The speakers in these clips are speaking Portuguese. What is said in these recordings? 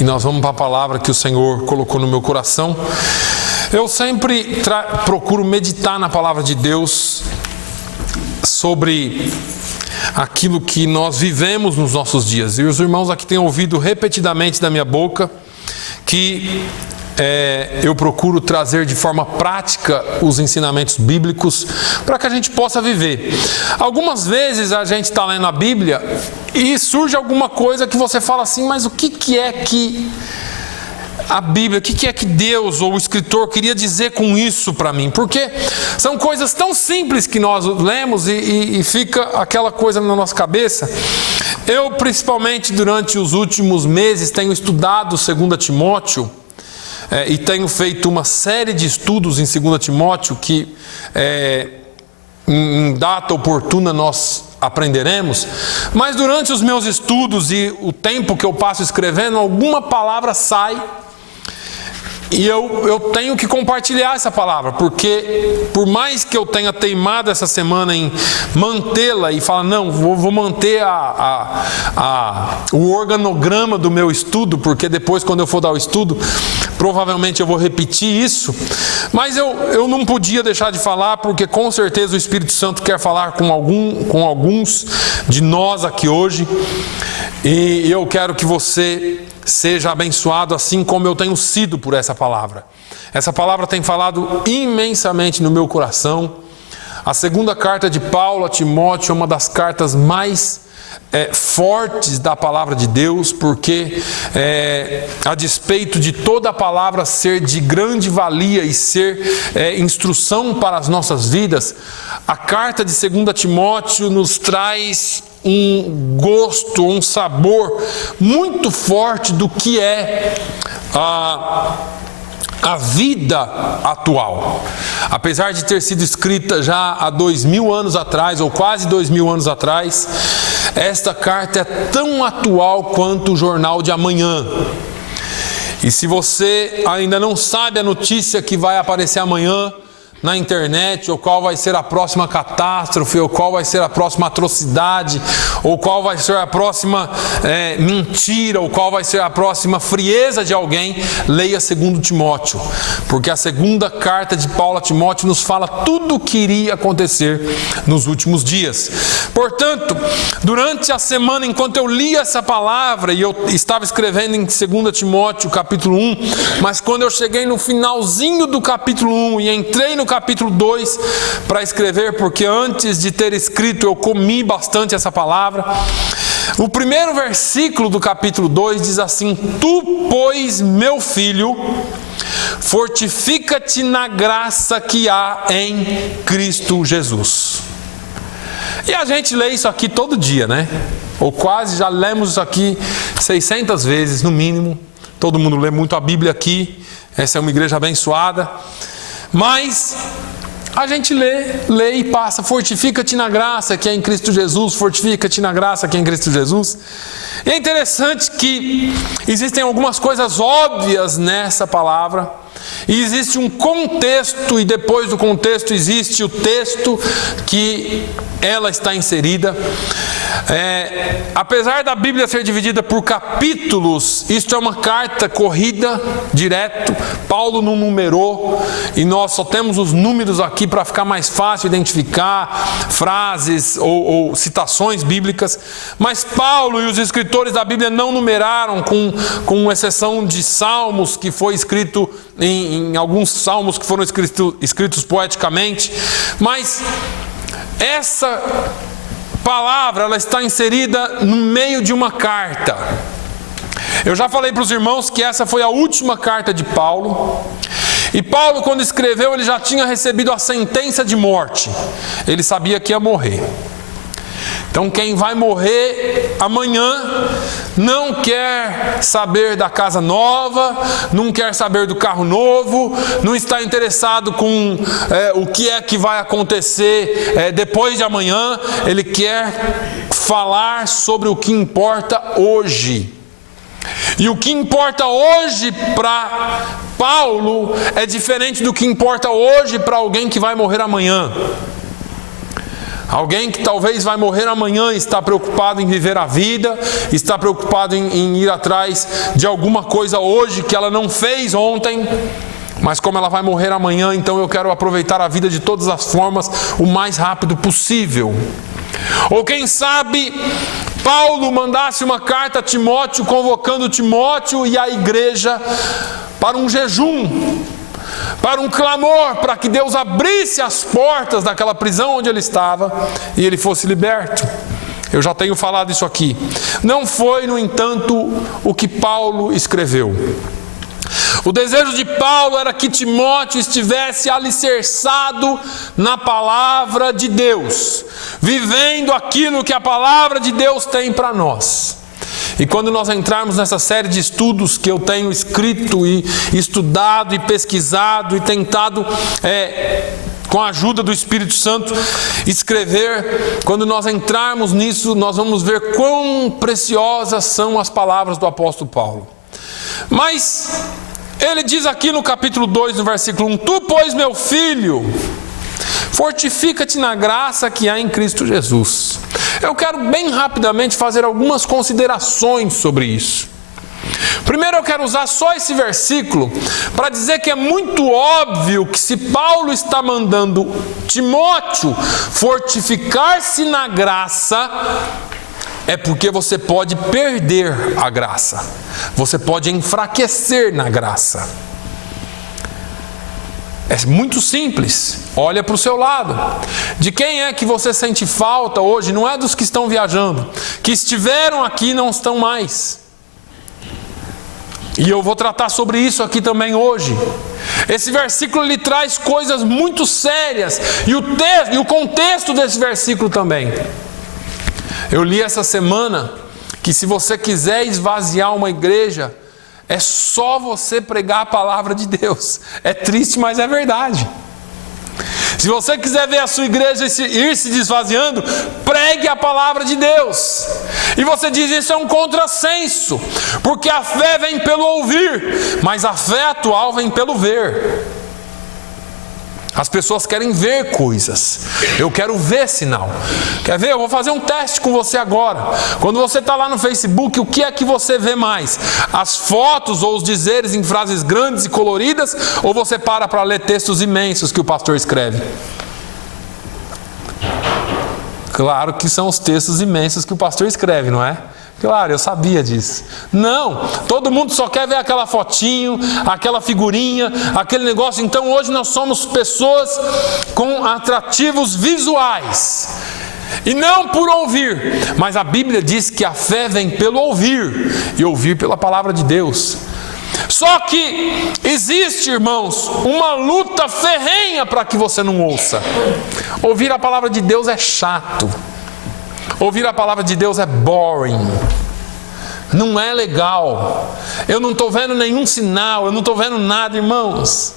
e nós vamos para a palavra que o Senhor colocou no meu coração. Eu sempre procuro meditar na palavra de Deus sobre aquilo que nós vivemos nos nossos dias. E os irmãos aqui têm ouvido repetidamente da minha boca que eu procuro trazer de forma prática os ensinamentos bíblicos para que a gente possa viver. Algumas vezes a gente está lendo a Bíblia e surge alguma coisa que você fala assim, mas o que é que a Bíblia, o que é que Deus ou o escritor queria dizer com isso para mim? Porque são coisas tão simples que nós lemos e fica aquela coisa na nossa cabeça. Eu, principalmente durante os últimos meses, tenho estudado 2 Timóteo e tenho feito uma série de estudos em 2 Timóteo que em data oportuna nós aprenderemos, mas durante os meus estudos e o tempo que eu passo escrevendo, alguma palavra sai e eu tenho que compartilhar essa palavra, porque por mais que eu tenha teimado essa semana em mantê-la e falar, não, vou manter o organograma do meu estudo, porque depois quando eu for dar o estudo, provavelmente eu vou repetir isso, mas eu não podia deixar de falar, porque com certeza o Espírito Santo quer falar com alguns de nós aqui hoje, e eu quero que você seja abençoado assim como eu tenho sido por essa palavra. Essa palavra tem falado imensamente no meu coração. A segunda carta de Paulo a Timóteo é uma das cartas mais fortes da palavra de Deus, porque a despeito de toda a palavra ser de grande valia e ser instrução para as nossas vidas, a carta de 2 Timóteo nos traz um gosto, um sabor muito forte do que é a vida atual. Apesar de ter sido escrita já há 2000 anos atrás, ou quase 2000 anos atrás, esta carta é tão atual quanto o jornal de amanhã. E se você ainda não sabe a notícia que vai aparecer amanhã na internet, ou qual vai ser a próxima catástrofe, ou qual vai ser a próxima atrocidade, ou qual vai ser a próxima mentira, ou qual vai ser a próxima frieza de alguém, leia 2 Timóteo, porque a segunda carta de Paulo a Timóteo nos fala tudo o que iria acontecer nos últimos dias. Portanto, durante a semana, enquanto eu li essa palavra, e eu estava escrevendo em 2 Timóteo capítulo 1, mas quando eu cheguei no finalzinho do capítulo 1 e entrei no capítulo 2 para escrever, porque antes de ter escrito eu comi bastante essa palavra. O primeiro versículo do capítulo 2 diz assim: Tu, pois, meu filho, fortifica-te na graça que há em Cristo Jesus. E a gente lê isso aqui todo dia, né? Ou quase, já lemos isso aqui 600 vezes no mínimo. Todo mundo lê muito a Bíblia aqui. Essa é uma igreja abençoada. Mas a gente lê e passa. Fortifica-te na graça que é em Cristo Jesus. Fortifica-te na graça que é em Cristo Jesus. E é interessante que existem algumas coisas óbvias nessa palavra. E existe um contexto, e depois do contexto existe o texto que ela está inserida. Apesar da Bíblia ser dividida por capítulos, isto é uma carta corrida direto. Paulo não numerou, e nós só temos os números aqui para ficar mais fácil identificar frases ou citações bíblicas. Mas Paulo e os escritores da Bíblia não numeraram, com exceção de Salmos, que foi escrito em alguns salmos que foram escritos poeticamente. Mas essa palavra, ela está inserida no meio de uma carta. Eu já falei para os irmãos que essa foi a última carta de Paulo. E Paulo, quando escreveu, ele já tinha recebido a sentença de morte. Ele sabia que ia morrer. Então quem vai morrer amanhã não quer saber da casa nova, não quer saber do carro novo, não está interessado com o que é que vai acontecer depois de amanhã. Ele quer falar sobre o que importa hoje. E o que importa hoje para Paulo é diferente do que importa hoje para alguém que vai morrer amanhã. Alguém que talvez vai morrer amanhã, está preocupado em viver a vida, está preocupado em ir atrás de alguma coisa hoje que ela não fez ontem, mas como ela vai morrer amanhã, então eu quero aproveitar a vida de todas as formas, o mais rápido possível. Ou quem sabe Paulo mandasse uma carta a Timóteo, convocando Timóteo e a igreja para um jejum, para um clamor, para que Deus abrisse as portas daquela prisão onde ele estava e ele fosse liberto. Eu já tenho falado isso aqui. Não foi, no entanto, o que Paulo escreveu. O desejo de Paulo era que Timóteo estivesse alicerçado na palavra de Deus, vivendo aquilo que a palavra de Deus tem para nós. E quando nós entrarmos nessa série de estudos que eu tenho escrito e estudado e pesquisado e tentado, com a ajuda do Espírito Santo, escrever, quando nós entrarmos nisso, nós vamos ver quão preciosas são as palavras do apóstolo Paulo. Mas ele diz aqui no capítulo 2, no versículo 1: Tu, pois, meu filho, fortifica-te na graça que há em Cristo Jesus. Eu quero bem rapidamente fazer algumas considerações sobre isso. Primeiro eu quero usar só esse versículo para dizer que é muito óbvio que se Paulo está mandando Timóteo fortificar-se na graça, é porque você pode perder a graça, você pode enfraquecer na graça. É muito simples. Olha para o seu lado. De quem é que você sente falta hoje? Não é dos que estão viajando, que estiveram aqui e não estão mais. E eu vou tratar sobre isso aqui também hoje. Esse versículo lhe traz coisas muito sérias, e o contexto desse versículo também. Eu li essa semana que se você quiser esvaziar uma igreja, é só você pregar a palavra de Deus. É triste, mas é verdade. Se você quiser ver a sua igreja ir se desvaziando, pregue a palavra de Deus. E você diz: isso é um contrassenso, porque a fé vem pelo ouvir, mas a fé atual vem pelo ver. As pessoas querem ver coisas. Eu quero ver sinal. Quer ver? Eu vou fazer um teste com você agora. Quando você está lá no Facebook, o que é que você vê mais? As fotos ou os dizeres em frases grandes e coloridas? Ou você para ler textos imensos que o pastor escreve? Claro que são os textos imensos que o pastor escreve, não é? Claro, eu sabia disso. Não, todo mundo só quer ver aquela fotinho, aquela figurinha, aquele negócio. Então hoje nós somos pessoas com atrativos visuais, e não por ouvir. Mas a Bíblia diz que a fé vem pelo ouvir, e ouvir pela palavra de Deus. Só que existe, irmãos, uma luta ferrenha para que você não ouça. Ouvir a palavra de Deus é chato. Ouvir a palavra de Deus é boring. Não é legal. Eu não estou vendo nenhum sinal, eu não estou vendo nada, irmãos.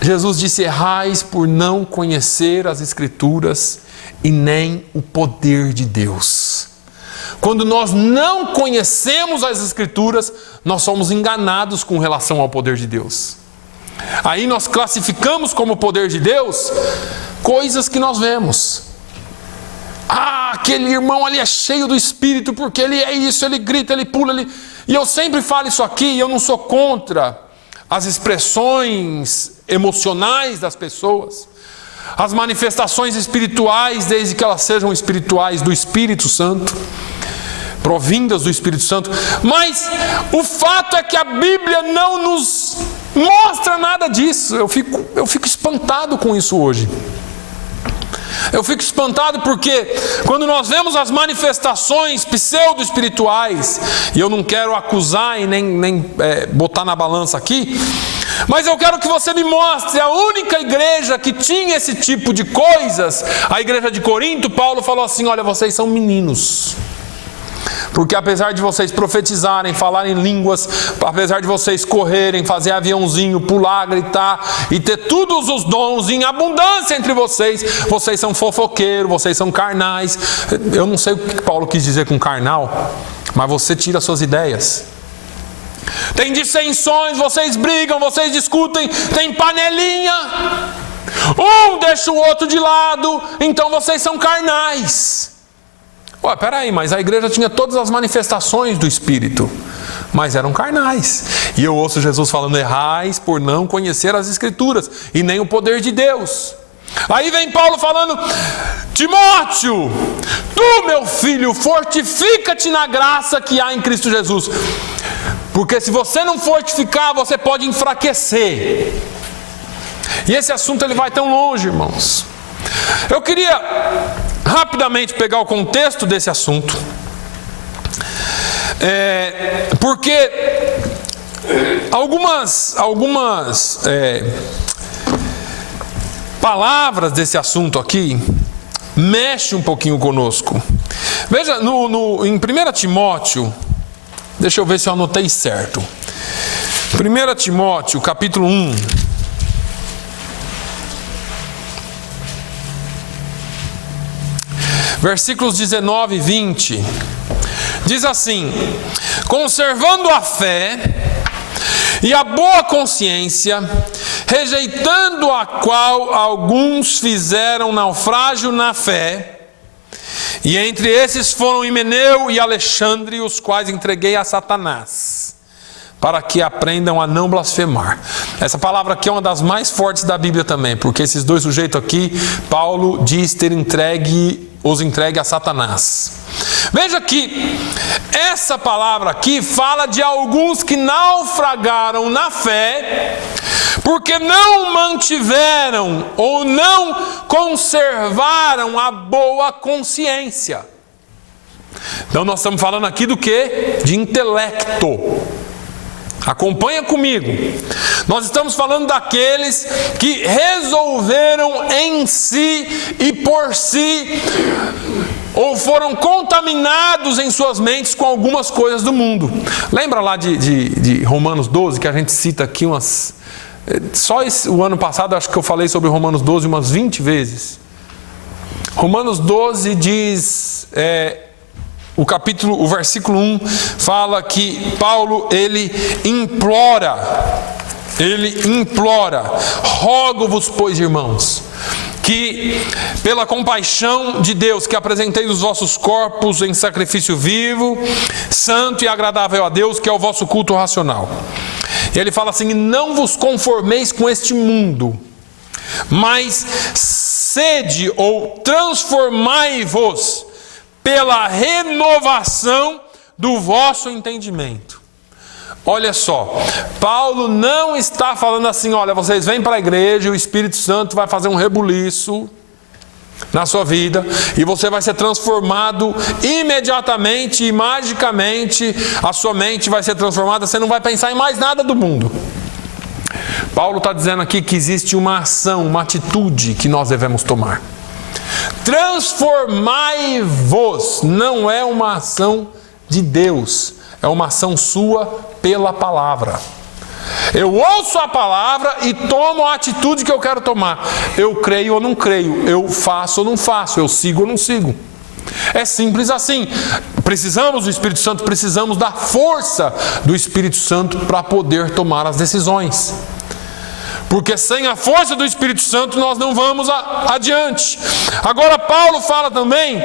Jesus disse: errais por não conhecer as Escrituras e nem o poder de Deus. Quando nós não conhecemos as Escrituras, nós somos enganados com relação ao poder de Deus. Aí nós classificamos como poder de Deus coisas que nós vemos. Ah, aquele irmão ali é cheio do Espírito, porque ele é isso, ele grita, ele pula, ele... E eu sempre falo isso aqui, e eu não sou contra as expressões emocionais das pessoas, as manifestações espirituais, desde que elas sejam espirituais do Espírito Santo, provindas do Espírito Santo. Mas o fato é que a Bíblia não nos mostra nada disso. Eu fico espantado com isso hoje. Eu fico espantado porque quando nós vemos as manifestações pseudo-espirituais, e eu não quero acusar e nem botar na balança aqui, mas eu quero que você me mostre a única igreja que tinha esse tipo de coisas. A igreja de Corinto, Paulo falou assim: olha, vocês são meninos. Porque apesar de vocês profetizarem, falarem línguas, apesar de vocês correrem, fazer aviãozinho, pular, gritar e ter todos os dons em abundância entre vocês, vocês são fofoqueiros, vocês são carnais. Eu não sei o que Paulo quis dizer com carnal, mas você tira suas ideias. Tem dissensões, vocês brigam, vocês discutem, tem panelinha. Um deixa o outro de lado, então vocês são carnais. Ué, peraí, mas a igreja tinha todas as manifestações do Espírito, mas eram carnais. E eu ouço Jesus falando: errais por não conhecer as Escrituras e nem o poder de Deus. Aí vem Paulo falando: Timóteo, tu, meu filho, fortifica-te na graça que há em Cristo Jesus. Porque se você não fortificar, você pode enfraquecer. E esse assunto ele vai tão longe, irmãos. Eu queria rapidamente pegar o contexto desse assunto. Porque algumas palavras desse assunto aqui mexem um pouquinho conosco. Veja, em 1 Timóteo, deixa eu ver se eu anotei certo. 1 Timóteo, capítulo 1. Versículos 19 e 20. Diz assim: conservando a fé e a boa consciência, rejeitando a qual alguns fizeram naufrágio na fé, e entre esses foram Himeneu e Alexandre, os quais entreguei a Satanás, para que aprendam a não blasfemar. Essa palavra aqui é uma das mais fortes da Bíblia também, porque esses dois sujeitos aqui, Paulo diz ter os entregue a Satanás. Veja que essa palavra aqui fala de alguns que naufragaram na fé, porque não mantiveram ou não conservaram a boa consciência. Então nós estamos falando aqui do quê? De intelecto. Acompanha comigo. Nós estamos falando daqueles que resolveram em si e por si, ou foram contaminados em suas mentes com algumas coisas do mundo. Lembra lá de Romanos 12, que a gente cita aqui umas... Só o ano passado acho que eu falei sobre Romanos 12 umas 20 vezes. Romanos 12 diz... O versículo 1 fala que Paulo, ele implora, rogo-vos, pois, irmãos, que pela compaixão de Deus, que apresenteis os vossos corpos em sacrifício vivo, santo e agradável a Deus, que é o vosso culto racional. E ele fala assim: não vos conformeis com este mundo, mas sede ou transformai-vos pela renovação do vosso entendimento. Olha só, Paulo não está falando assim: olha, vocês vêm para a igreja e o Espírito Santo vai fazer um rebuliço na sua vida e você vai ser transformado imediatamente e magicamente, a sua mente vai ser transformada, você não vai pensar em mais nada do mundo. Paulo está dizendo aqui que existe uma ação, uma atitude que nós devemos tomar. Transformai-vos não é uma ação de Deus, é uma ação sua pela palavra. Eu ouço a palavra e tomo a atitude que eu quero tomar. Eu creio ou não creio, eu faço ou não faço, eu sigo ou não sigo. É simples assim. Precisamos do Espírito Santo, precisamos da força do Espírito Santo para poder tomar as decisões. Porque sem a força do Espírito Santo nós não vamos adiante. Agora Paulo fala também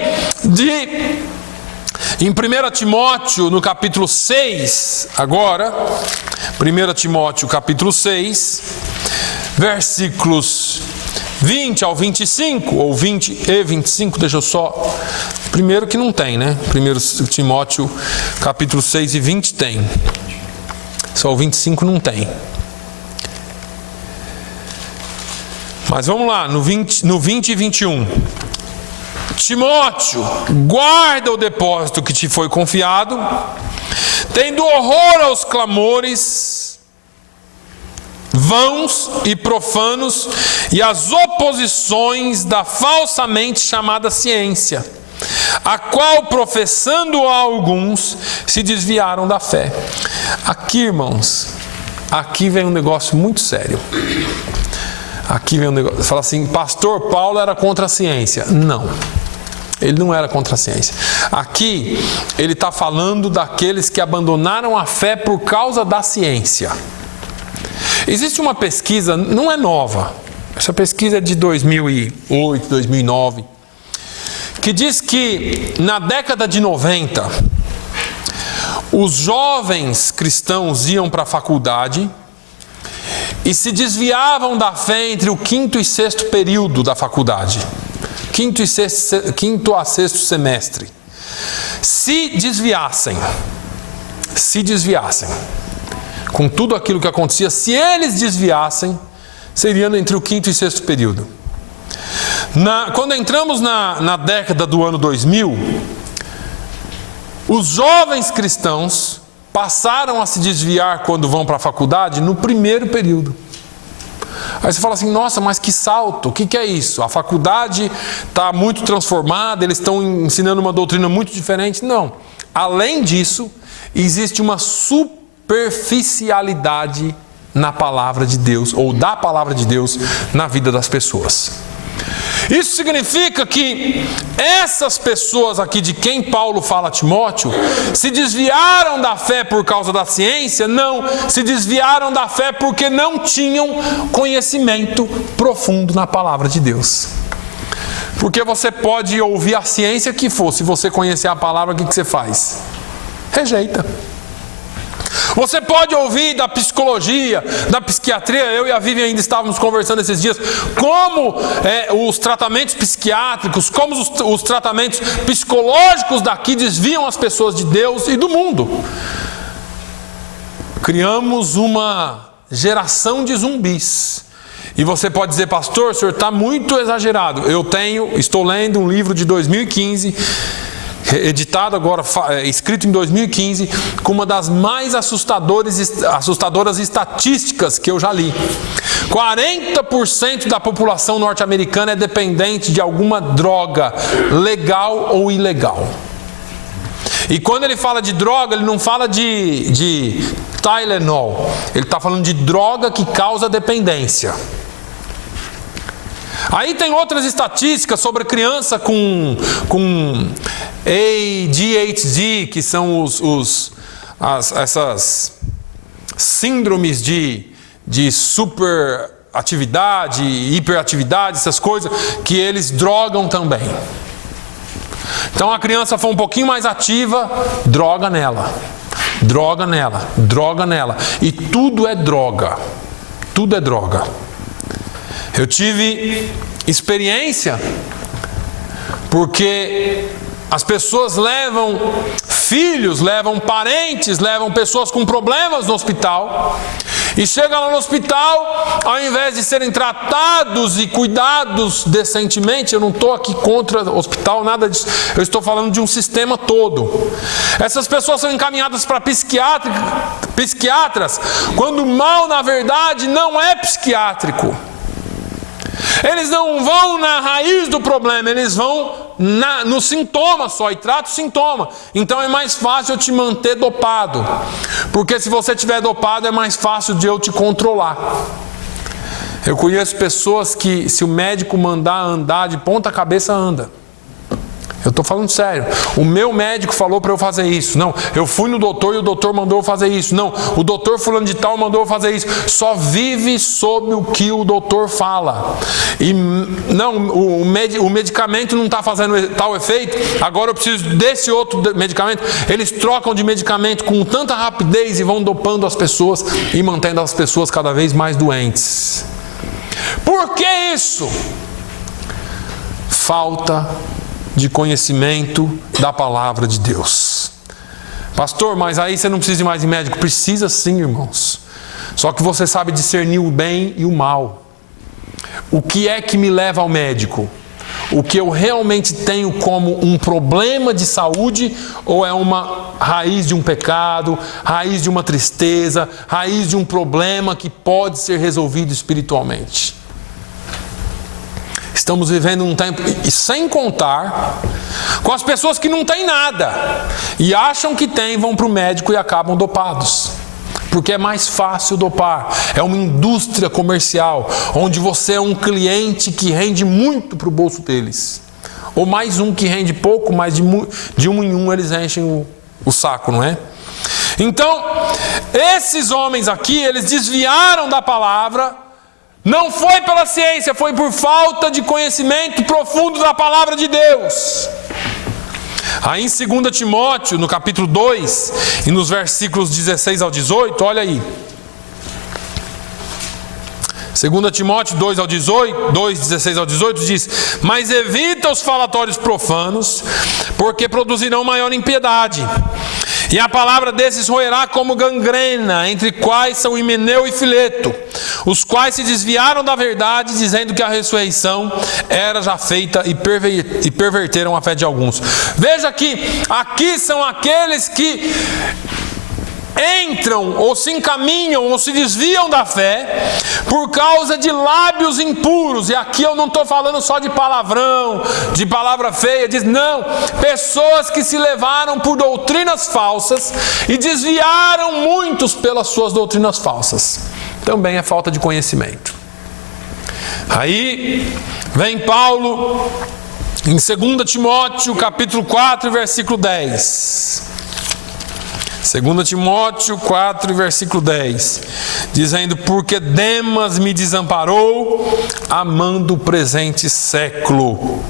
em 1 Timóteo, no capítulo 6, agora, 1 Timóteo capítulo 6, versículos 20 ao 25, ou 20 e 25, deixa eu só... Primeiro que não tem, né? 1 Timóteo capítulo 6 e 20 tem. Só o 25 não tem. Mas vamos lá, no 20 e 21. Timóteo, guarda o depósito que te foi confiado, tendo horror aos clamores vãos e profanos e às oposições da falsamente chamada ciência, a qual, professando a alguns, se desviaram da fé. Aqui, irmãos, aqui vem um negócio muito sério. Aqui vem um negócio, fala assim: pastor Paulo era contra a ciência. Não, ele não era contra a ciência. Aqui ele está falando daqueles que abandonaram a fé por causa da ciência. Existe uma pesquisa, não é nova, Essa pesquisa é de 2008, 2009, que diz que na década de 90, os jovens cristãos iam para a faculdade e se desviavam da fé entre o 5º e 6º período da faculdade. 5º a 6º semestre. Se desviassem, com tudo aquilo que acontecia, se eles desviassem, seria entre o 5º e 6º período. Quando entramos na década do ano 2000, os jovens cristãos passaram a se desviar quando vão para a faculdade no 1º período. Aí você fala assim, nossa, mas que salto, o que é isso? A faculdade está muito transformada, eles estão ensinando uma doutrina muito diferente. Não. Além disso, existe uma superficialidade na palavra de Deus, ou da palavra de Deus na vida das pessoas. Isso significa que essas pessoas aqui de quem Paulo fala a Timóteo se desviaram da fé por causa da ciência? Não, se desviaram da fé porque não tinham conhecimento profundo na palavra de Deus. Porque você pode ouvir a ciência que for, se você conhecer a palavra, o que você faz? Rejeita. Você pode ouvir da psicologia, da psiquiatria, eu e a Vivian ainda estávamos conversando esses dias, como os tratamentos psiquiátricos, como os tratamentos psicológicos daqui desviam as pessoas de Deus e do mundo. Criamos uma geração de zumbis. E você pode dizer, pastor, o senhor está muito exagerado. Estou lendo um livro de 2015, editado agora, escrito em 2015, com uma das mais assustadoras estatísticas que eu já li. 40% da população norte-americana é dependente de alguma droga, legal ou ilegal. E quando ele fala de droga, ele não fala de Tylenol. Ele está falando de droga que causa dependência. Aí tem outras estatísticas sobre criança com ADHD, que são essas síndromes de superatividade, hiperatividade, essas coisas, que eles drogam também. Então a criança for um pouquinho mais ativa, droga nela. E tudo é droga. Tudo é droga. Eu tive experiência porque as pessoas levam filhos, levam parentes, levam pessoas com problemas no hospital e chegam lá no hospital, ao invés de serem tratados e cuidados decentemente, eu não estou aqui contra o hospital, nada disso, eu estou falando de um sistema todo. Essas pessoas são encaminhadas para psiquiatras, quando o mal, na verdade, não é psiquiátrico. Eles não vão na raiz do problema, eles vão no sintoma só e tratam o sintoma. Então é mais fácil eu te manter dopado, porque se você estiver dopado é mais fácil de eu te controlar. Eu conheço pessoas que, se o médico mandar andar de ponta cabeça, anda. Eu estou falando sério. O meu médico falou para eu fazer isso. Não, eu fui no doutor e o doutor mandou eu fazer isso. Não, o doutor fulano de tal mandou eu fazer isso. Só vive sob o que o doutor fala. E não, o medicamento não está fazendo tal efeito, agora eu preciso desse outro medicamento. Eles trocam de medicamento com tanta rapidez e vão dopando as pessoas e mantendo as pessoas cada vez mais doentes. Por que isso? Falta de conhecimento da palavra de Deus. Pastor, mas aí você não precisa ir mais de médico. Precisa sim, irmãos. Só que você sabe discernir o bem e o mal. O que é que me leva ao médico? O que eu realmente tenho como um problema de saúde, ou é uma raiz de um pecado, raiz de uma tristeza, raiz de um problema que pode ser resolvido espiritualmente? Estamos vivendo um tempo, e sem contar com as pessoas que não têm nada e acham que têm, vão para o médico e acabam dopados. Porque é mais fácil dopar. É uma indústria comercial, onde você é um cliente que rende muito para o bolso deles. Ou mais um que rende pouco, mas de um em um eles enchem o saco, não é? Então, esses homens aqui, eles desviaram da palavra Não foi pela ciência, foi por falta de conhecimento profundo da palavra de Deus. Aí em 2 Timóteo, no capítulo 2, e nos versículos 16 ao 18, olha aí. 2 Timóteo 2, 16 ao 18 diz: mas evita os falatórios profanos, porque produzirão maior impiedade. E a palavra desses roerá como gangrena, entre quais são Himeneu e Fileto, os quais se desviaram da verdade, dizendo que a ressurreição era já feita, e perverteram a fé de alguns. Veja que aqui são aqueles que entram ou se encaminham ou se desviam da fé por causa de lábios impuros. E aqui eu não estou falando só de palavrão, de palavra feia, não, pessoas que se levaram por doutrinas falsas e desviaram muitos pelas suas doutrinas falsas. Também é falta de conhecimento. Aí vem Paulo em 2 Timóteo capítulo 4, versículo 10. 2 Timóteo 4, versículo 10, dizendo: porque Demas me desamparou, amando o presente século.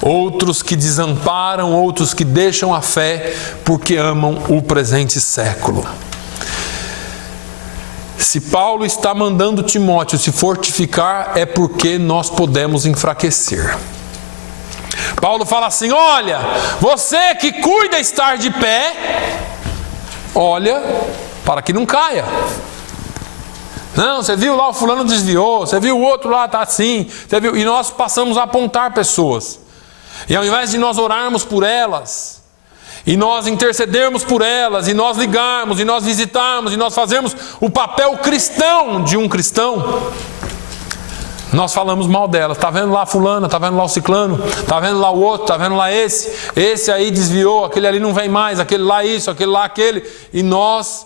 Outros que desamparam, outros que deixam a fé, porque amam o presente século. Se Paulo está mandando Timóteo se fortificar, é porque nós podemos enfraquecer. Paulo fala assim: olha, você que cuida estar de pé, olha, para que não caia. Não, você viu lá o fulano desviou, você viu o outro lá está assim, você viu? E nós passamos a apontar pessoas. E ao invés de nós orarmos por elas, e nós intercedermos por elas, e nós ligarmos, e nós visitarmos, e nós fazermos o papel cristão de um cristão, nós falamos mal delas. Está vendo lá a fulana, está vendo lá o ciclano, está vendo lá o outro, está vendo lá esse aí desviou, aquele ali não vem mais, aquele lá isso, aquele lá aquele. E nós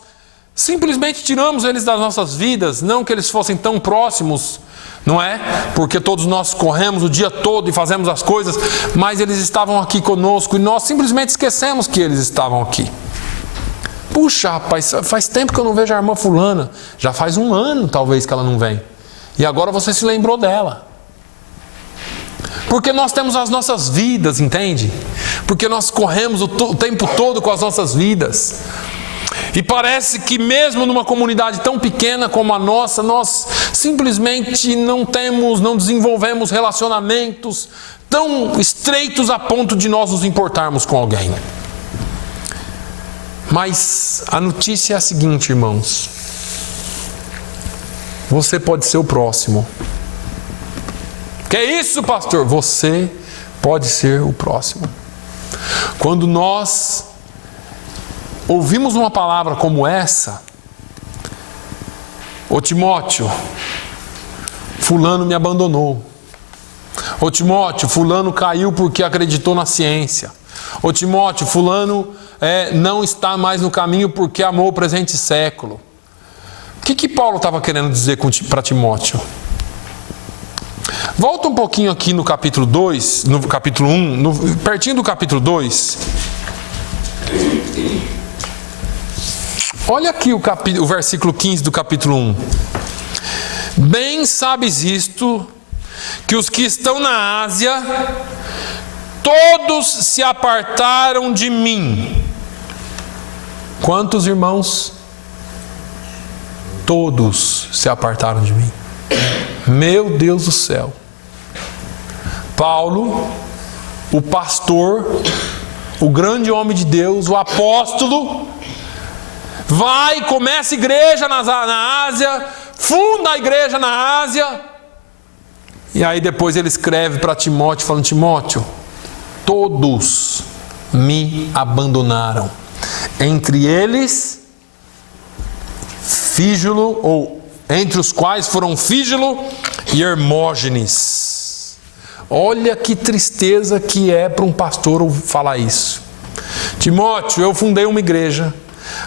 simplesmente tiramos eles das nossas vidas, não que eles fossem tão próximos, não é? Porque todos nós corremos o dia todo e fazemos as coisas, mas eles estavam aqui conosco e nós simplesmente esquecemos que eles estavam aqui. Puxa, rapaz, faz tempo que eu não vejo a irmã fulana, já faz 1 ano talvez que ela não vem. E agora você se lembrou dela. Porque nós temos as nossas vidas, entende? Porque nós corremos o tempo todo com as nossas vidas. E parece que mesmo numa comunidade tão pequena como a nossa, nós simplesmente não desenvolvemos relacionamentos tão estreitos a ponto de nós nos importarmos com alguém. Mas a notícia é a seguinte, irmãos: você pode ser o próximo. Que é isso, pastor? Você pode ser o próximo. Quando nós ouvimos uma palavra como essa: ô Timóteo, fulano me abandonou. Ô Timóteo, fulano caiu porque acreditou na ciência. Ô Timóteo, fulano não está mais no caminho porque amou o presente século. O que Paulo estava querendo dizer para Timóteo? Volta um pouquinho aqui no capítulo 2, no capítulo 1, pertinho do capítulo 2. Olha aqui o versículo 15 do capítulo 1. Bem sabes isto, que os que estão na Ásia, todos se apartaram de mim. Quantos irmãos? Todos se apartaram de mim. Meu Deus do céu. Paulo, o pastor, o grande homem de Deus, o apóstolo, vai, começa a igreja na Ásia, funda a igreja na Ásia, e aí depois ele escreve para Timóteo, falando: Timóteo, todos me abandonaram, entre eles Fígelo, ou entre os quais foram Fígelo e Hermógenes. Olha que tristeza que é para um pastor falar isso. Timóteo, eu fundei uma igreja,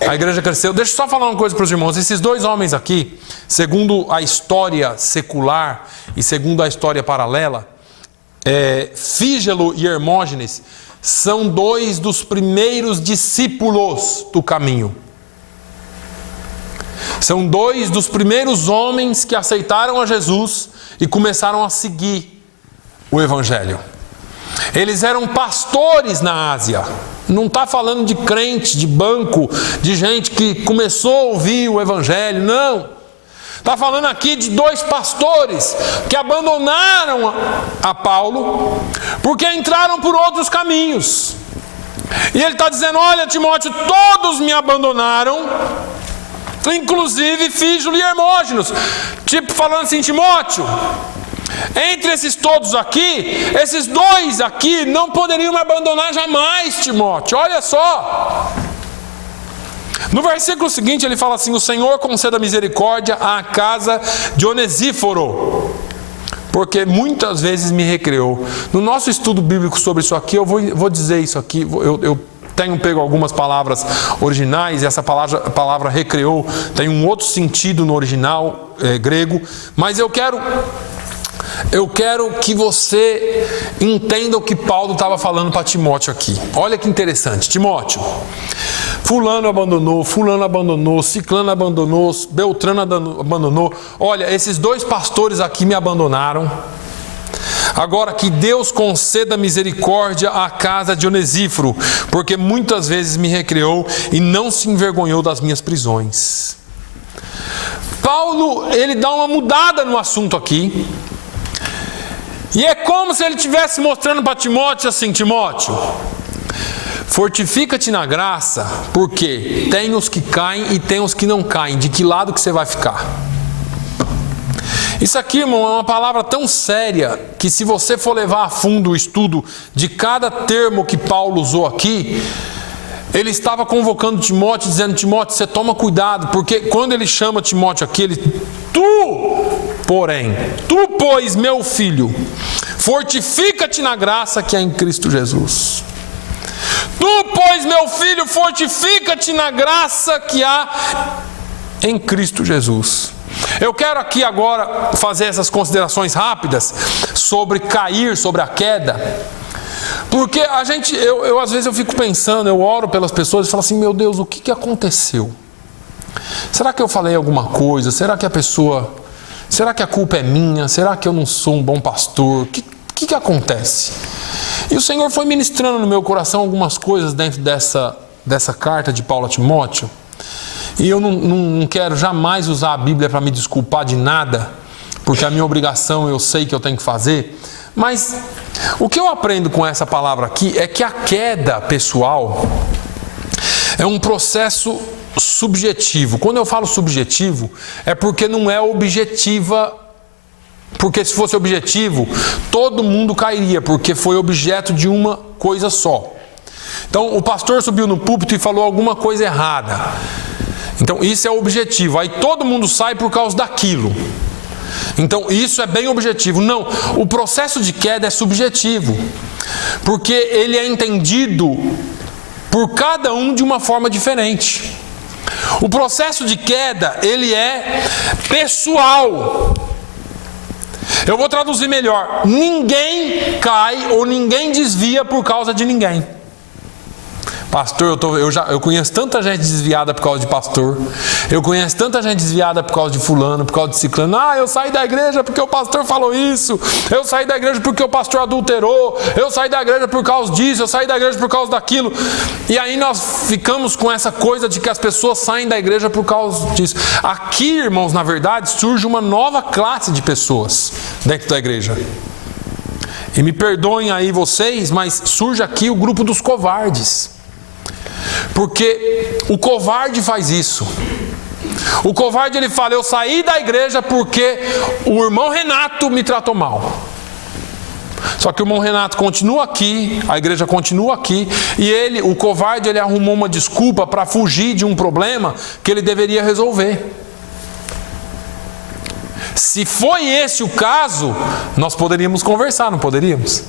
a igreja cresceu. Deixa eu só falar uma coisa para os irmãos: esses 2 homens aqui, segundo a história secular e segundo a história paralela, Fígelo e Hermógenes são 2 dos primeiros discípulos do caminho. São dois dos primeiros homens que aceitaram a Jesus e começaram a seguir o Evangelho. Eles eram pastores na Ásia. Não está falando de crente, de banco, de gente que começou a ouvir o Evangelho, não. Está falando aqui de dois pastores que abandonaram a Paulo porque entraram por outros caminhos. E ele está dizendo: olha, Timóteo, todos me abandonaram, inclusive Fígelo e Hermógenes. Tipo falando assim: Timóteo, entre esses todos aqui, esses dois aqui não poderiam me abandonar jamais, Timóteo. Olha só. No versículo seguinte ele fala assim: o Senhor conceda misericórdia à casa de Onesíforo, porque muitas vezes me recreou. No nosso estudo bíblico sobre isso aqui, eu vou dizer isso aqui. Eu tenho pego algumas palavras originais, e essa palavra recreou tem um outro sentido no original grego, mas eu quero que você entenda o que Paulo estava falando para Timóteo aqui. Olha que interessante. Timóteo, fulano abandonou, ciclano abandonou, beltrano abandonou. Olha, esses dois pastores aqui me abandonaram. Agora que Deus conceda misericórdia à casa de Onesíforo, porque muitas vezes me recreou e não se envergonhou das minhas prisões. Paulo, ele dá uma mudada no assunto aqui. E é como se ele estivesse mostrando para Timóteo assim: Timóteo, fortifica-te na graça, porque tem os que caem e tem os que não caem. De que lado que você vai ficar? Isso aqui, irmão, é uma palavra tão séria que, se você for levar a fundo o estudo de cada termo que Paulo usou aqui, ele estava convocando Timóteo, dizendo: Timóteo, você toma cuidado, porque quando ele chama Timóteo aqui, tu, pois, meu filho, fortifica-te na graça que há em Cristo Jesus. Tu, pois, meu filho, fortifica-te na graça que há em Cristo Jesus. Eu quero aqui agora fazer essas considerações rápidas sobre cair, sobre a queda. Porque às vezes eu fico pensando, eu oro pelas pessoas e falo assim: meu Deus, o que aconteceu? Será que eu falei alguma coisa? Será que a culpa é minha? Será que eu não sou um bom pastor? O que acontece? E o Senhor foi ministrando no meu coração algumas coisas dentro dessa carta de Paulo a Timóteo. E eu não quero jamais usar a Bíblia para me desculpar de nada, porque a minha obrigação eu sei que eu tenho que fazer. Mas o que eu aprendo com essa palavra aqui é que a queda pessoal é um processo subjetivo. Quando eu falo subjetivo, é porque não é objetiva. Porque se fosse objetivo, todo mundo cairia, porque foi objeto de uma coisa só. Então o pastor subiu no púlpito e falou alguma coisa errada. Então isso é objetivo. Aí todo mundo sai por causa daquilo. Então isso é bem objetivo. Não, o processo de queda é subjetivo, porque ele é entendido por cada um de uma forma diferente. O processo de queda, ele é pessoal. Eu vou traduzir melhor: ninguém cai ou ninguém desvia por causa de ninguém. Pastor, eu conheço tanta gente desviada por causa de pastor. Eu conheço tanta gente desviada por causa de fulano, por causa de ciclano. Eu saí da igreja porque o pastor falou isso. Eu saí da igreja porque o pastor adulterou. Eu saí da igreja por causa disso. Eu saí da igreja por causa daquilo. E aí nós ficamos com essa coisa de que as pessoas saem da igreja por causa disso. Aqui, irmãos, na verdade, surge uma nova classe de pessoas dentro da igreja. E me perdoem aí vocês, mas surge aqui o grupo dos covardes. Porque o covarde faz isso. O covarde, ele fala: eu saí da igreja porque o irmão Renato me tratou mal. Só que o irmão Renato continua aqui, a igreja continua aqui, e o covarde, ele arrumou uma desculpa para fugir de um problema que ele deveria resolver. Se foi esse o caso, nós poderíamos conversar, não poderíamos?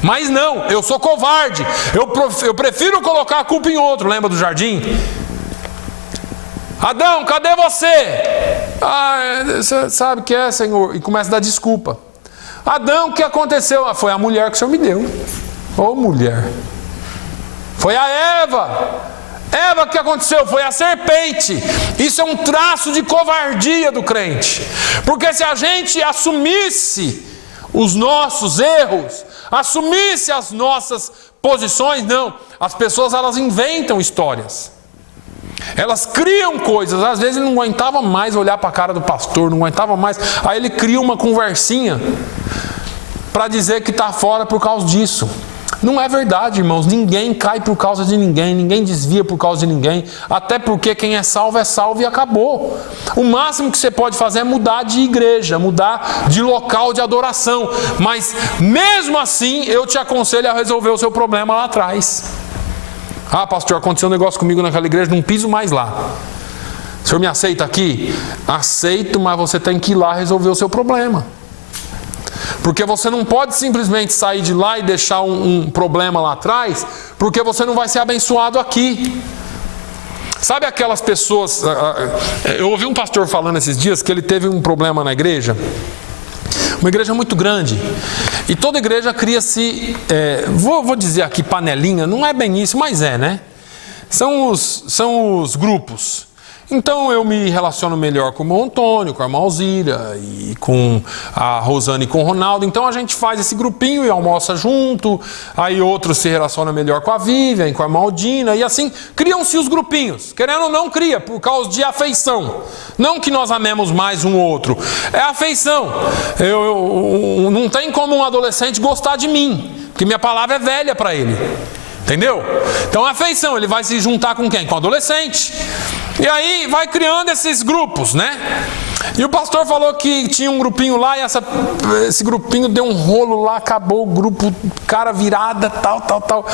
Mas não, eu sou covarde. Eu prefiro colocar a culpa em outro. Lembra do jardim? Adão, cadê você? Você sabe o que é, Senhor? E começa a dar desculpa. Adão, o que aconteceu? Foi a mulher que o Senhor me deu. Ô mulher. Foi a Eva. Eva, o que aconteceu? Foi a serpente. Isso é um traço de covardia do crente. Porque se a gente assumisse os nossos erros, assumisse as nossas posições, não. As pessoas, elas inventam histórias. Elas criam coisas. Às vezes ele não aguentava mais olhar para a cara do pastor, não aguentava mais. Aí ele cria uma conversinha para dizer que está fora por causa disso. Não é verdade, irmãos. Ninguém cai por causa de ninguém. Ninguém desvia por causa de ninguém. Até porque quem é salvo e acabou. O máximo que você pode fazer é mudar de igreja, mudar de local de adoração. Mas mesmo assim, eu te aconselho a resolver o seu problema lá atrás. Ah, pastor, aconteceu um negócio comigo naquela igreja, não piso mais lá. O senhor me aceita aqui? Aceito, mas você tem que ir lá resolver o seu problema. Porque você não pode simplesmente sair de lá e deixar um problema lá atrás, porque você não vai ser abençoado aqui. Sabe aquelas pessoas... Eu ouvi um pastor falando esses dias que ele teve um problema na igreja. Uma igreja muito grande. E toda igreja cria-se... vou dizer aqui panelinha, não é bem isso, mas é, né? São os grupos. Então eu me relaciono melhor com o irmão Antônio, com a irmã Alzira, e com a Rosane e com o Ronaldo. Então a gente faz esse grupinho e almoça junto. Aí outros se relacionam melhor com a Vivian, com a irmã Aldina. E assim criam-se os grupinhos. Querendo ou não, cria, por causa de afeição. Não que nós amemos mais um outro. É afeição. Não tem como um adolescente gostar de mim, porque minha palavra é velha para ele. Entendeu? Então a afeição, ele vai se juntar com quem? Com o adolescente. E aí vai criando esses grupos, né? E o pastor falou que tinha um grupinho lá e esse grupinho deu um rolo lá, acabou o grupo, cara virada, tal.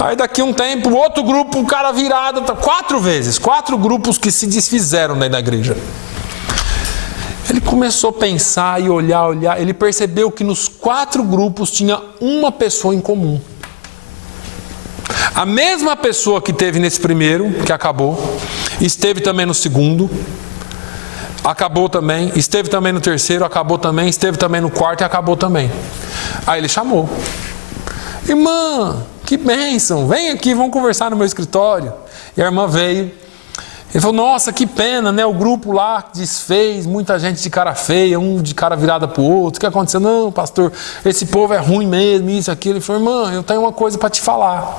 Aí daqui um tempo, outro grupo, cara virada, 4 vezes, 4 grupos que se desfizeram dentro da igreja. Ele começou a pensar e olhar, ele percebeu que nos 4 grupos tinha uma pessoa em comum. A mesma pessoa que teve nesse primeiro, que acabou, esteve também no segundo, acabou também, esteve também no terceiro, acabou também, esteve também no quarto e acabou também. Aí ele chamou: irmã, que bênção, vem aqui, vamos conversar no meu escritório. E a irmã veio. Ele falou: nossa, que pena, né? O grupo lá desfez, muita gente de cara feia, um de cara virada para o outro. O que aconteceu? Não, pastor, esse povo é ruim mesmo, isso, aquilo. Ele falou: irmã, eu tenho uma coisa para te falar.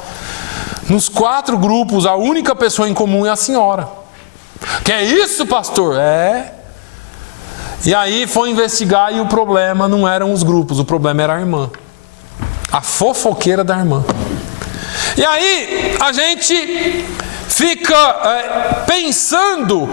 Nos 4 grupos, a única pessoa em comum é a senhora. Que é isso, pastor? É. E aí foi investigar e o problema não eram os grupos, o problema era a irmã. A fofoqueira da irmã. E aí a gente fica pensando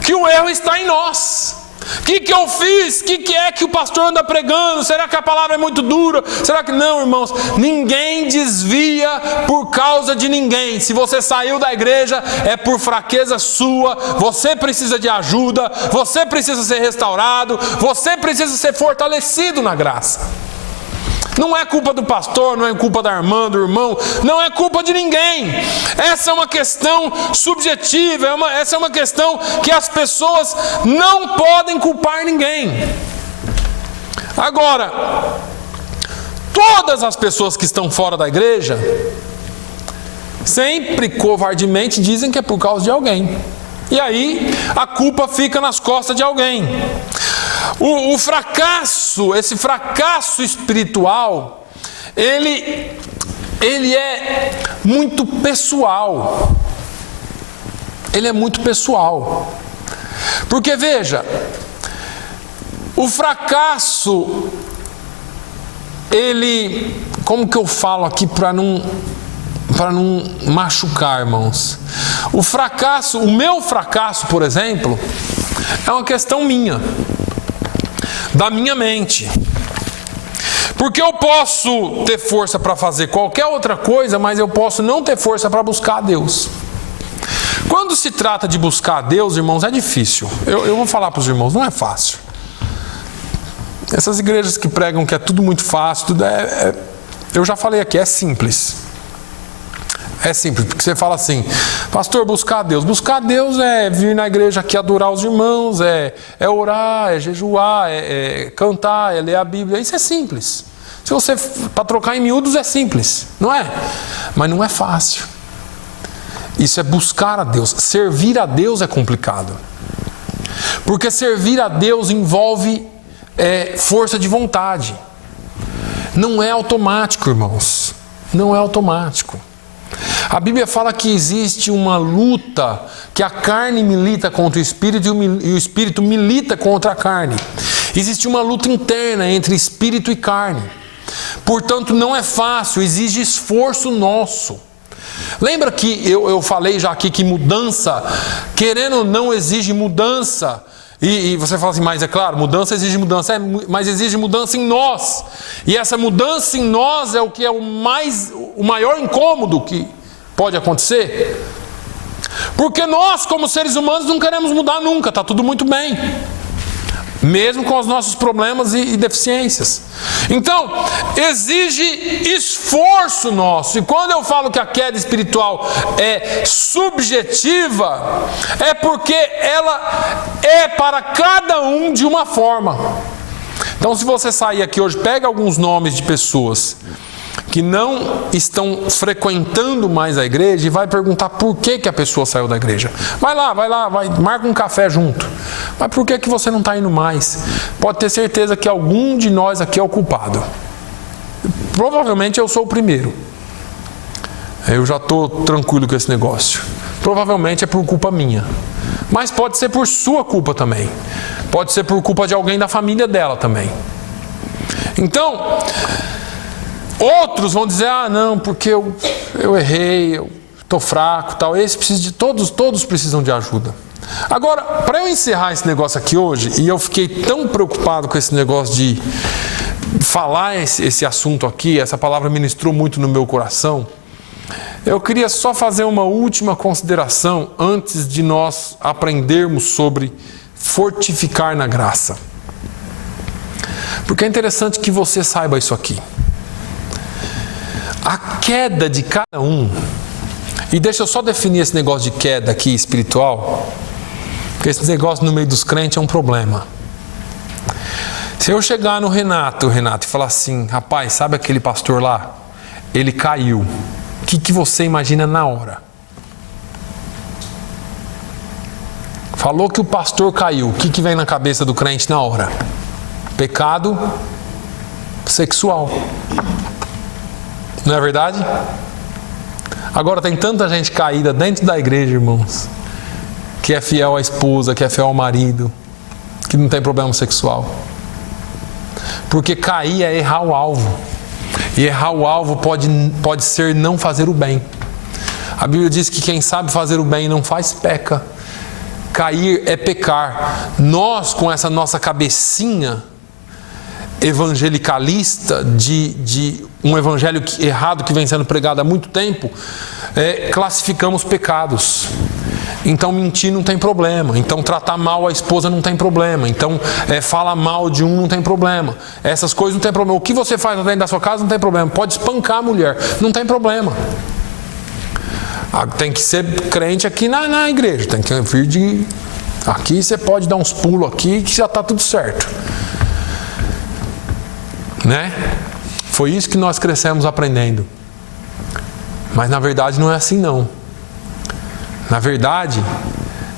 que o erro está em nós. O que eu fiz? O que é que o pastor anda pregando? Será que a palavra é muito dura? Será que não, irmãos? Ninguém desvia por causa de ninguém. Se você saiu da igreja, é por fraqueza sua. Você precisa de ajuda. Você precisa ser restaurado. Você precisa ser fortalecido na graça. Não é culpa do pastor, não é culpa da irmã, do irmão, não é culpa de ninguém. Essa é uma questão subjetiva, essa é uma questão que as pessoas não podem culpar ninguém. Agora, todas as pessoas que estão fora da igreja, sempre covardemente dizem que é por causa de alguém. E aí, a culpa fica nas costas de alguém. O fracasso, esse fracasso espiritual, ele é muito pessoal. Ele é muito pessoal. Porque veja, o fracasso, ele, como que eu falo aqui para não machucar, irmãos? O fracasso, o meu fracasso, por exemplo, é uma questão minha, da minha mente. Porque eu posso ter força para fazer qualquer outra coisa, mas eu posso não ter força para buscar a Deus. Quando se trata de buscar a Deus, irmãos, é difícil. Eu vou falar para os irmãos, não é fácil. Essas igrejas que pregam que é tudo muito fácil, eu já falei aqui, é simples. É simples, porque você fala assim: pastor, buscar a Deus. Buscar a Deus é vir na igreja aqui adorar os irmãos, é orar, é jejuar, é cantar, é ler a Bíblia. Isso é simples. Se você, para trocar em miúdos, é simples, não é? Mas não é fácil. Isso é buscar a Deus. Servir a Deus é complicado. Porque servir a Deus envolve força de vontade. Não é automático, irmãos. Não é automático. A Bíblia fala que existe uma luta, que a carne milita contra o Espírito e o Espírito milita contra a carne. Existe uma luta interna entre Espírito e carne. Portanto, não é fácil, exige esforço nosso. Lembra que eu falei já aqui que mudança, querendo ou não, exige mudança. E você fala assim, mas é claro, mudança exige mudança, mas exige mudança em nós. E essa mudança em nós é o que é o maior incômodo que pode acontecer. Porque nós, como seres humanos, não queremos mudar nunca, está tudo muito bem. Mesmo com os nossos problemas e deficiências. Então, exige esforço nosso. E quando eu falo que a queda espiritual é subjetiva, é porque ela é para cada um de uma forma. Então, se você sair aqui hoje, pega alguns nomes de pessoas que não estão frequentando mais a igreja e vai perguntar por que a pessoa saiu da igreja. Vai lá, marca um café junto. Mas por que você não está indo mais? Pode ter certeza que algum de nós aqui é o culpado. Provavelmente eu sou o primeiro. Eu já estou tranquilo com esse negócio. Provavelmente é por culpa minha. Mas pode ser por sua culpa também. Pode ser por culpa de alguém da família dela também. Então, outros vão dizer, não, porque eu errei, eu estou fraco, tal. Esse precisa de todos precisam de ajuda. Agora, para eu encerrar esse negócio aqui hoje, e eu fiquei tão preocupado com esse negócio de falar esse assunto aqui, essa palavra ministrou muito no meu coração, eu queria só fazer uma última consideração antes de nós aprendermos sobre fortificar na graça. Porque é interessante que você saiba isso aqui. A queda de cada um, e deixa eu só definir esse negócio de queda aqui espiritual, porque esse negócio no meio dos crentes é um problema. Se eu chegar no Renato, e falar assim, rapaz, sabe aquele pastor lá? Ele caiu. O que você imagina na hora? Falou que o pastor caiu. O que vem na cabeça do crente na hora? Pecado sexual. Não é verdade? Agora tem tanta gente caída dentro da igreja, irmãos, que é fiel à esposa, que é fiel ao marido, que não tem problema sexual. Porque cair é errar o alvo. E errar o alvo pode ser não fazer o bem. A Bíblia diz que quem sabe fazer o bem e não faz, peca. Cair é pecar. Nós, com essa nossa cabecinha evangelicalista de um evangelho errado que vem sendo pregado há muito tempo, classificamos pecados. Então mentir não tem problema, então tratar mal a esposa não tem problema, então falar mal de um não tem problema, essas coisas não tem problema. O que você faz dentro da sua casa não tem problema, pode espancar a mulher, não tem problema. Tem que ser crente aqui na igreja, tem que vir de... Aqui você pode dar uns pulos aqui que já está tudo certo. Né? Foi isso que nós crescemos aprendendo. Mas na verdade não é assim não. Na verdade,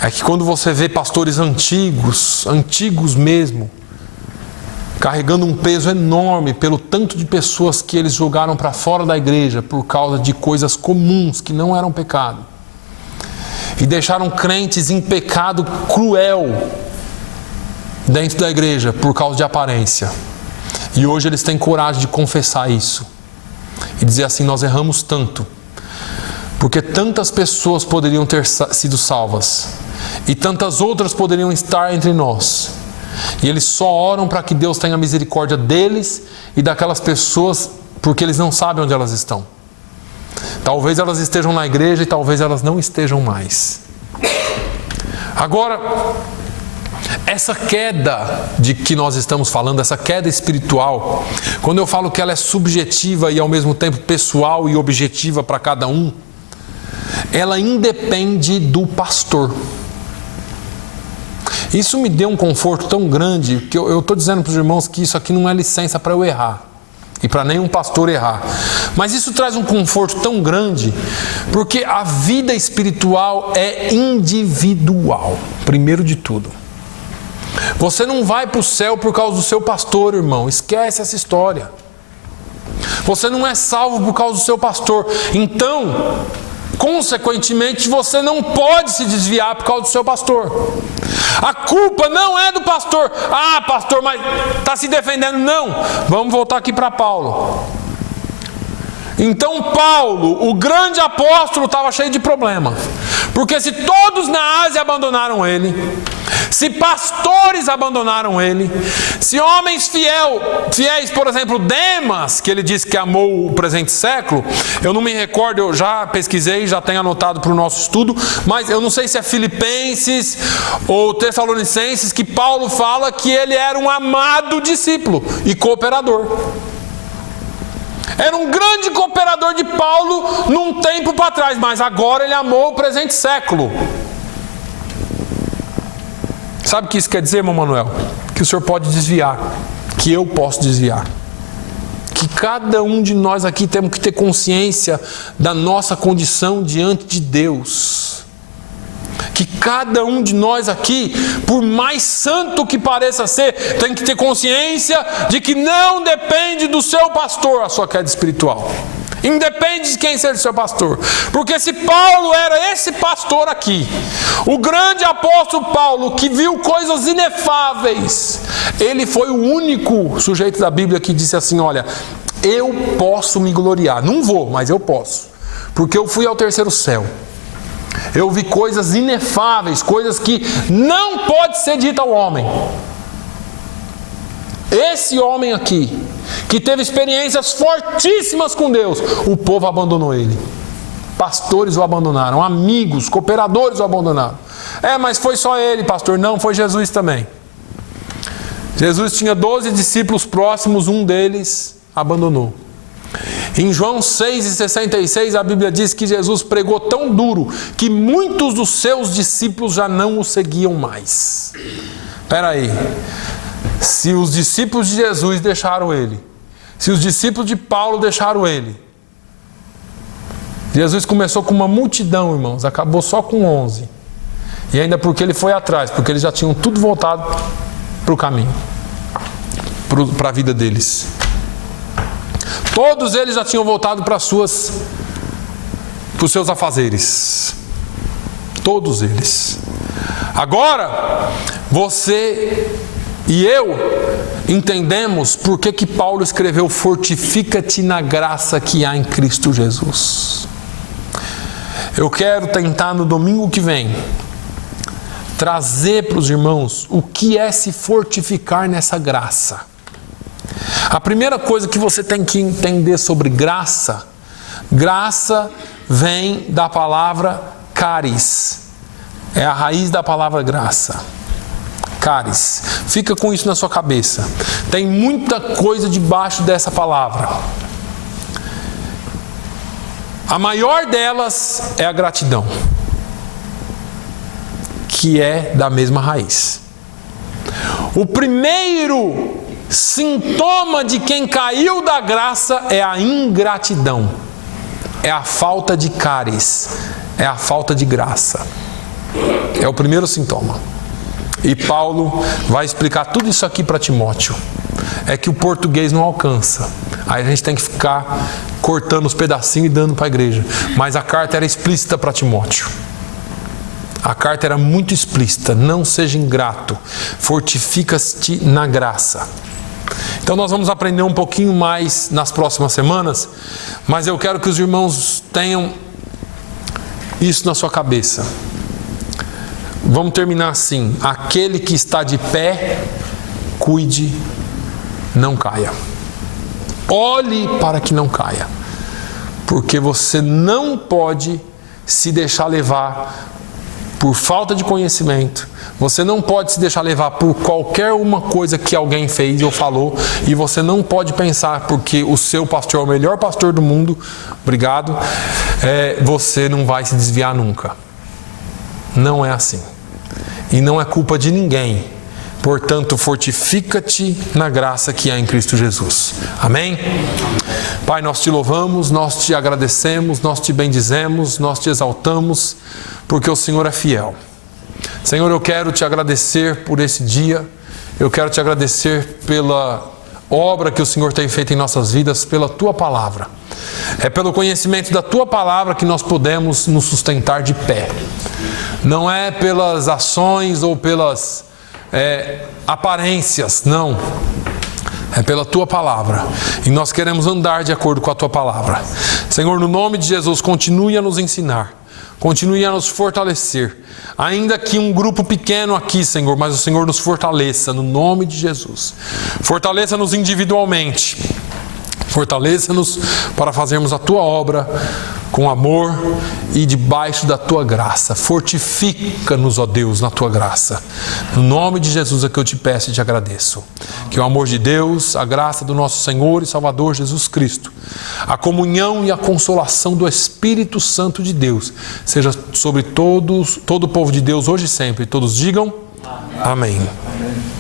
é que quando você vê pastores antigos mesmo, carregando um peso enorme pelo tanto de pessoas que eles jogaram para fora da igreja por causa de coisas comuns que não eram pecado, e deixaram crentes em pecado cruel dentro da igreja por causa de aparência. E hoje eles têm coragem de confessar isso e dizer assim, nós erramos tanto, porque tantas pessoas poderiam ter sido salvas e tantas outras poderiam estar entre nós. E eles só oram para que Deus tenha misericórdia deles e daquelas pessoas, porque eles não sabem onde elas estão. Talvez elas estejam na igreja e talvez elas não estejam mais. Agora, essa queda de que nós estamos falando, essa queda espiritual, quando eu falo que ela é subjetiva e ao mesmo tempo pessoal e objetiva para cada um, ela independe do pastor. Isso me deu um conforto tão grande que eu estou dizendo para os irmãos que isso aqui não é licença para eu errar. e para nenhum pastor errar. Mas isso traz um conforto tão grande, porque a vida espiritual é individual, primeiro de tudo. Você não vai para o céu por causa do seu pastor, irmão, esquece essa história. Você não é salvo por causa do seu pastor, então, consequentemente, você não pode se desviar por causa do seu pastor. A culpa não é do pastor. Ah, pastor, mas está se defendendo. Não, vamos voltar aqui para Paulo. Então Paulo, o grande apóstolo, estava cheio de problema. Porque se todos na Ásia abandonaram ele, se pastores abandonaram ele, se homens fiéis, por exemplo, Demas, que ele disse que amou o presente século, eu não me recordo, eu já pesquisei, já tenho anotado para o nosso estudo, mas eu não sei se é Filipenses ou Tessalonicenses, que Paulo fala que ele era um amado discípulo e cooperador. Era um grande cooperador de Paulo num tempo para trás, mas agora ele amou o presente século. Sabe o que isso quer dizer, irmão Manuel? Que o senhor pode desviar, que eu posso desviar. Que cada um de nós aqui temos que ter consciência da nossa condição diante de Deus. Que cada um de nós aqui, por mais santo que pareça ser, tem que ter consciência de que não depende do seu pastor a sua queda espiritual. Independe de quem seja o seu pastor. Porque se Paulo era esse pastor aqui, o grande apóstolo Paulo, que viu coisas inefáveis, ele foi o único sujeito da Bíblia que disse assim: olha, eu posso me gloriar. Não vou, mas eu posso. Porque eu fui ao terceiro céu. Eu vi coisas inefáveis, coisas que não pode ser dita ao homem. Esse homem aqui, que teve experiências fortíssimas com Deus, o povo abandonou ele. Pastores o abandonaram, amigos, cooperadores o abandonaram. Mas foi só ele, pastor. Não, foi Jesus também. Jesus tinha 12 discípulos próximos, um deles abandonou. Em João 6,66 a Bíblia diz que Jesus pregou tão duro que muitos dos seus discípulos já não o seguiam mais. Espera aí, se os discípulos de Jesus deixaram ele, se os discípulos de Paulo deixaram ele, Jesus começou com uma multidão, irmãos, acabou só com 11. E ainda porque ele foi atrás, porque eles já tinham tudo voltado para o caminho, para a vida deles. Todos eles já tinham voltado para os seus afazeres. Todos eles. Agora, você e eu entendemos por que Paulo escreveu: fortifica-te na graça que há em Cristo Jesus. Eu quero tentar no domingo que vem trazer para os irmãos o que é se fortificar nessa graça. A primeira coisa que você tem que entender sobre graça, graça vem da palavra caris, é a raiz da palavra graça, caris. Fica com isso na sua cabeça. Tem muita coisa debaixo dessa palavra. A maior delas é a gratidão, que é da mesma raiz. O primeiro sintoma de quem caiu da graça é a ingratidão, é a falta de caris, é a falta de graça. É o primeiro sintoma. E Paulo vai explicar tudo isso aqui para Timóteo. É que o português não alcança. Aí a gente tem que ficar cortando os pedacinhos e dando para a igreja. Mas a carta era explícita para Timóteo. A carta era muito explícita: não seja ingrato, fortifica-te na graça. Então nós vamos aprender um pouquinho mais nas próximas semanas, mas eu quero que os irmãos tenham isso na sua cabeça. Vamos terminar assim: aquele que está de pé, cuide, não caia. Olhe para que não caia, porque você não pode se deixar levar por falta de conhecimento. Você não pode se deixar levar por qualquer uma coisa que alguém fez ou falou, e você não pode pensar porque o seu pastor é o melhor pastor do mundo, obrigado, você não vai se desviar nunca. Não é assim. E não é culpa de ninguém, Portanto, fortifica-te na graça que há em Cristo Jesus. Amém? Pai, nós te louvamos, nós te agradecemos, nós te bendizemos, nós te exaltamos, porque o Senhor é fiel. Senhor, eu quero te agradecer por esse dia, eu quero te agradecer pela obra que o Senhor tem feito em nossas vidas, pela Tua Palavra. É pelo conhecimento da Tua Palavra que nós podemos nos sustentar de pé. Não é pelas ações ou pelas aparências, não. É pela Tua Palavra. E nós queremos andar de acordo com a Tua Palavra. Senhor, no nome de Jesus, continue a nos ensinar. Continue a nos fortalecer. Ainda que um grupo pequeno aqui, Senhor, mas o Senhor nos fortaleça, no nome de Jesus. Fortaleça-nos individualmente. Fortaleça-nos para fazermos a Tua obra com amor e debaixo da Tua graça. Fortifica-nos, ó Deus, na Tua graça. No nome de Jesus é que eu te peço e te agradeço. Que o amor de Deus, a graça do nosso Senhor e Salvador Jesus Cristo, a comunhão e a consolação do Espírito Santo de Deus, seja sobre todo o povo de Deus hoje e sempre. Todos digam amém. Amém.